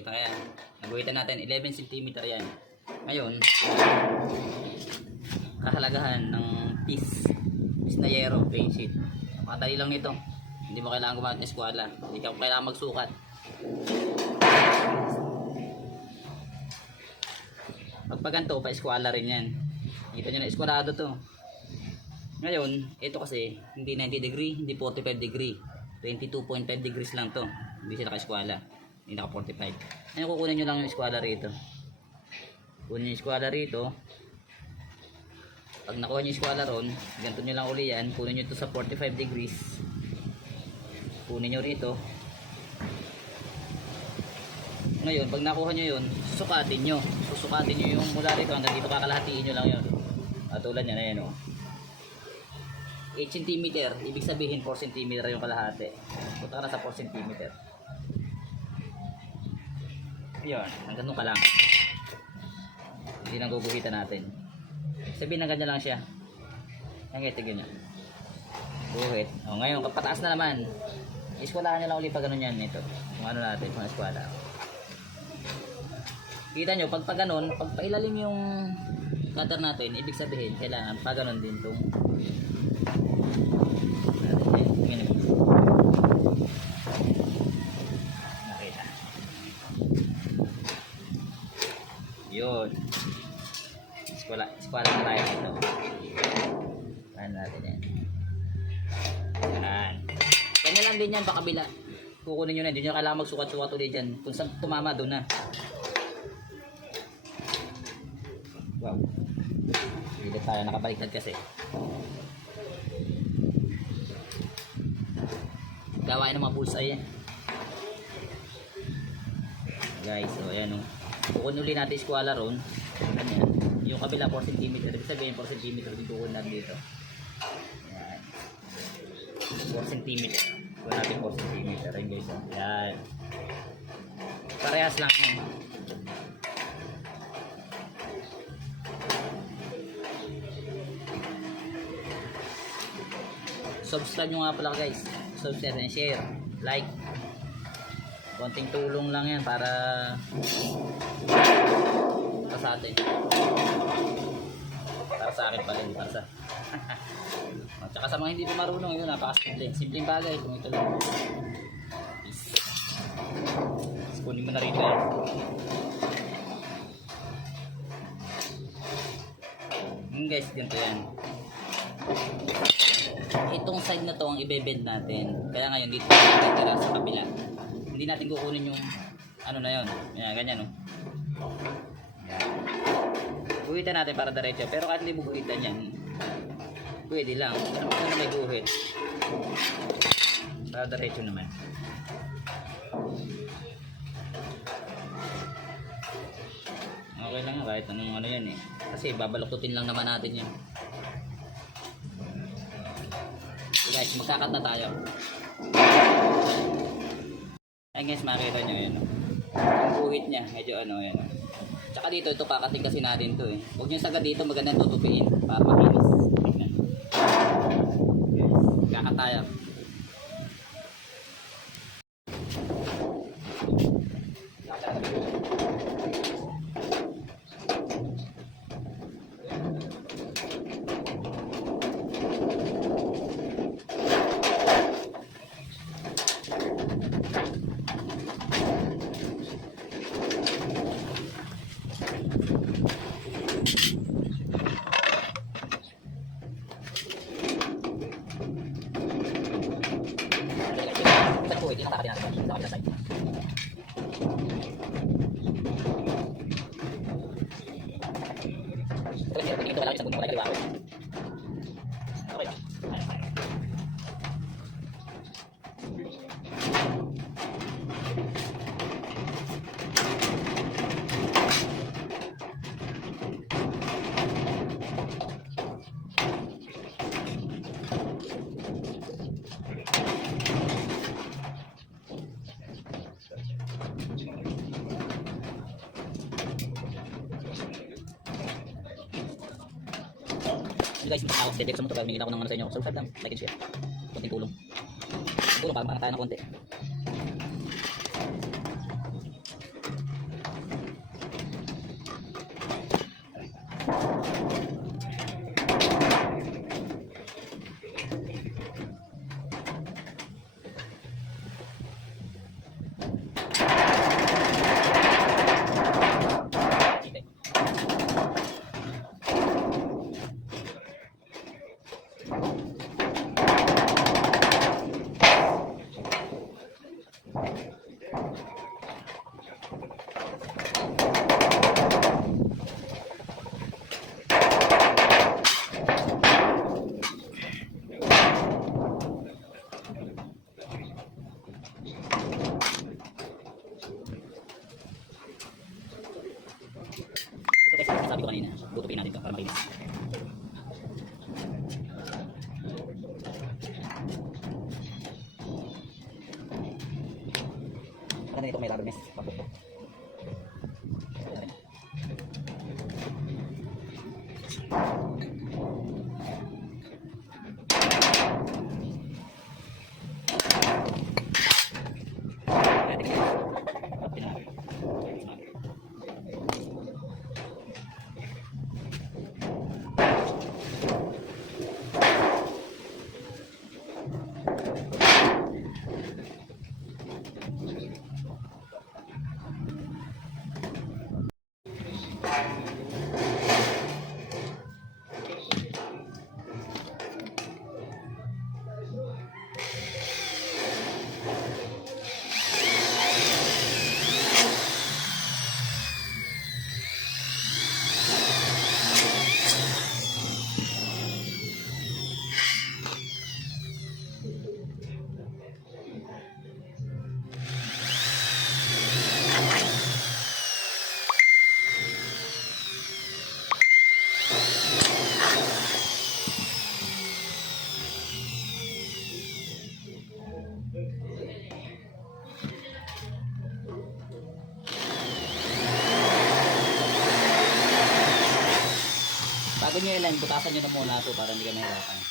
Kita kaya. Naguhitan natin 11 cm yan. Ngayon, kahalagahan ng piece na yero, paint sheet. Makatali lang nito. Hindi mo kailangan gumamit ng eskwala. Hindi ka kailangan magsukat. Pagpaganto, pa-eskwala rin yan. Kita nyo na, eskwalado to. Ngayon, ito kasi, hindi 90 degree, hindi 45 degree. 22.5 degrees lang to. Hindi siya naka-eskwala. Hindi naka-45. Ngayon, kukunin nyo lang yung eskwala rito. Kunin yung eskwala rito. Pag nakuha nyo yung eskwala ron, ganito nyo lang uli yan. Kunin nyo ito sa 45 degrees. Kunin nyo rito. Ngayon, pag nakuha nyo yun, susukatin nyo. Susukatin nyo yung mula rito hanggang dito, kakalahatiin nyo lang yun. Tulad yan, ayan o. 8 cm, ibig sabihin 4 cm yung kalahati. Punta ka na sa 4 cm. Yun, hanggang nun ka lang. Hindi nang guguhitan natin. Sabihin na ganyan lang siya. Hanggang tigyan nyo. Guhit. O ngayon, kapataas na naman. Eskwalahan nyo lang ulit pag ganun yan ito. Kung ano natin, kung eskwala. Kita nyo, pag ganun, pag pailalim yung cutter natin, ibig sabihin, kailangan pag ganun din itong nakita. Yun. Eskwala na tayo dito. Paano natin yan? Yan. Kanya lang din yan, pakabila. Kukunin nyo na, hindi nyo kailangan magsukat-sukat ulit dyan. Kung saan tumama, doon na. Wow. Hindi tayo nakabaliktad kasi. Gawain ng mga bullseye yan. Guys, so ayan o. Kukunin ulit natin eskwala ron. Ganyan. Yung kabila 4 cm. Ibig sabihin 4 cm din kukunin natin dito. Ayan. 4 cm. Kukunin natin 4 cm. Ayan guys o. Ayan. Parehas lang yan. Subscribe nyo nga pala guys. Subscribe and share. Like. Konting tulong lang yan para sa atin. Para sa akin pala. Para sa at saka sa mga hindi pa marunong yun. Napakasimple. Simpleng bagay. Kung ito lang. Peace. Kunin mo na rin yan. Guys, ganito yan. Itong side na to ang i-bend natin. Kaya ngayon dito natira sa kabila. Hindi natin kukunin yung ano na yon. Ayan, ganyan o. Ayan. Guhitan natin para diretso. Pero kahit hindi mo guhitan yan, pwede lang. Ano may guhit? Para diretso naman. Okay lang kahit anong ano yan eh. Kasi babalukutin lang naman natin yan. Guys, magkakat na tayo. Ay guys, makikita nyo yun. Yung buhit niya, medyo ano yan. Tsaka dito, ito kakating kasi natin to eh. Huwag nyo sagad dito, magandang tutupiin para makinis. Kakat tayo. Hindi na kakatin natin sa kabila side. Ito wala isang bundok na kaliwa. Okay ba? Guys, ako sa sa motor, binigyan ako ng ano sa inyo. Subscribe lang, like and share. Konting tulong. Tulong para tayo ng konti. Ito guys, sabi ko kanina, tutupin natin ito para malinis. Maganda nito may rubber mesh papupo. Bago nyo ilan, butasan nyo na muna ito para hindi ka mahirapan.